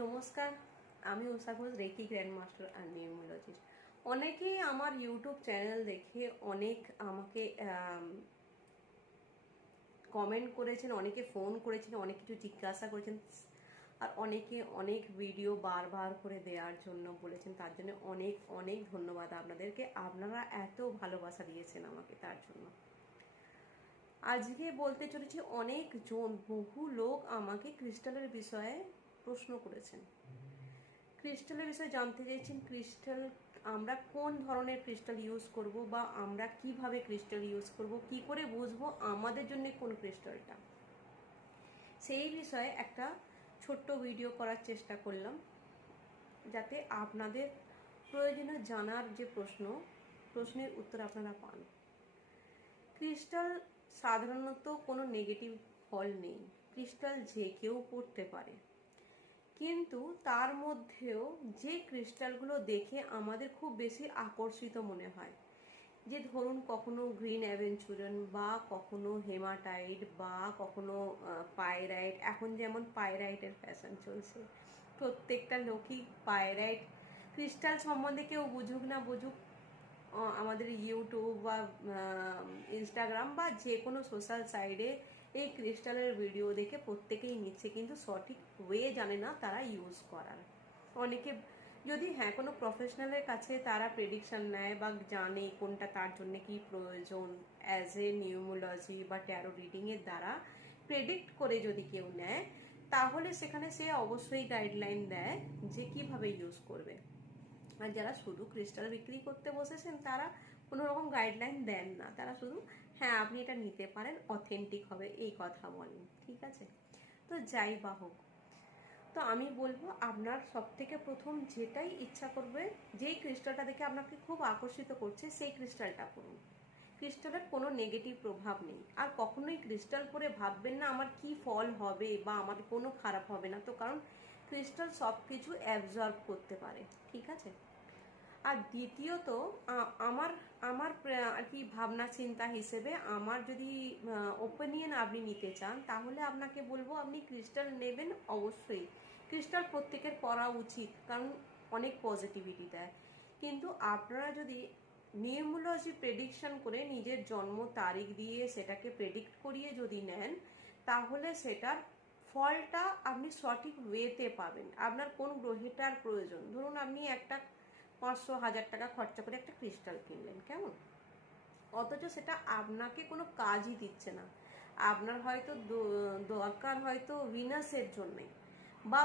নমস্কার, আমি উষা Ghosh, reiki grandmaster আর numerologist. অনেকেই আমার ইউটিউব চ্যানেল দেখে অনেক আমাকে কমেন্ট করেছেন, অনেকে ফোন করেছেন, অনেক কিছু জিজ্ঞাসা করেছেন, আর অনেকে অনেক ভিডিও বারবার করে দেওয়ার জন্য বলেছেন। তার জন্য অনেক অনেক ধন্যবাদ আপনাদেরকে। আপনারা এত ভালোবাসা দিয়েছেন আমাকে, তার জন্য আজকে বলতে চলেছি। অনেকজন, বহু লোক আমাকে ক্রিস্টালের বিষয়ে প্রশ্ন করেছেন, ক্রিস্টালের বিষয়ে জানতে চাইছেন। ক্রিস্টাল আমরা কোন ধরনের ক্রিস্টাল ইউজ করব, বা আমরা কিভাবে ক্রিস্টাল ইউজ করব, কি করে বুঝবো আমাদের জন্য কোন ক্রিস্টালটা, সেই বিষয়ে একটা ছোট্ট ভিডিও করার চেষ্টা করলাম, যাতে আপনাদের প্রয়োজনীয় জানার যে প্রশ্নের উত্তর আপনারা পান। ক্রিস্টাল সাধারণত কোনো নেগেটিভ ফল নেই। ক্রিস্টাল যে কেউ পড়তে পারে, কিন্তু তার মধ্যেও যে ক্রিস্টালগুলো দেখে আমাদের খুব বেশি আকর্ষিত মনে হয়, যে ধরুন কখনো গ্রিন অ্যাভেঞ্চুরান, বা কখনো হেমাটাইট, বা কখনো পাইরাইট। এখন যেমন পাইরাইটের ফ্যাশন চলছে, প্রত্যেকটা লোকই পাইরাইট ক্রিস্টাল সম্বন্ধে, কেউ বুঝুক না বুঝুক, আমাদের ইউটিউব বা ইনস্টাগ্রাম বা যে কোনো সোশ্যাল সাইটে এই ক্রিস্টালের ভিডিও দেখে প্রত্যেকেই নিচ্ছে, কিন্তু সঠিক ওয়ে জানে না তারা ইউজ করার। অনেকে যদি কোনো প্রফেশনালের কাছে তারা প্রেডিকশন নেয় বা জানে কোনটা তার জন্য কি প্রয়োজন, অ্যাজ এ নিউমোলজি বা ট্যারো রিডিংয়ের দ্বারা প্রেডিক্ট করে যদি কেউ নেয়, তাহলে সেখানে সে অবশ্যই গাইডলাইন দেয় যে কিভাবে ইউজ করবে। আর যারা শুধু ক্রিস্টাল বিক্রি করতে বসেছেন, তারা কোনো রকম গাইডলাইন দেন না, তারা শুধু আপনি এটা নিতে পারেন, অথেন্টিক হবে, এই কথা বলেন। ঠিক আছে, তো যাই বা হোক, তো আমি বলবো আপনার সব থেকে প্রথম যেটাই ইচ্ছা করবে, যেই ক্রিস্টালটা দেখে আপনাকে খুব আকর্ষিত করছে, সেই ক্রিস্টালটা করুন। ক্রিস্টালের কোনো নেগেটিভ প্রভাব নেই। আর কখনোই ক্রিস্টাল পরে ভাববেন না আমার কি ফল হবে বা আমার কোনো খারাপ হবে না, তো কারণ ক্রিস্টাল সব কিছু অ্যাবজর্ব করতে পারে। ঠিক আছে, আর দ্বিতীয়ত আমার আমার আর কি ভাবনা চিন্তা হিসেবে, আমার যদি ওপিনিয়ন আপনি নিতে চান, তাহলে আপনাকে বলবো আপনি ক্রিস্টাল নেবেন অবশ্যই। ক্রিস্টাল প্রত্যেকের পরা উচিত, কারণ অনেক পজিটিভিটি দেয়। কিন্তু আপনারা যদি নিউমোলজি প্রেডিকশন করে নিজের জন্ম তারিখ দিয়ে সেটাকে প্রেডিক্ট করিয়ে যদি নেন, তাহলে সেটার ফলটা আপনি সঠিক ওয়েতে পাবেন। আপনার কোন গ্রহেটার প্রয়োজন, ধরুন আপনি একটা 500-1000 টাকা খরচা করে একটা ক্রিস্টাল কিনলেন, কেমন, অথচ সেটা আপনাকে কোনো কাজই দিচ্ছে না। আপনার হয়তো দরকার হয়তো ভিনাসের জন্যে, বা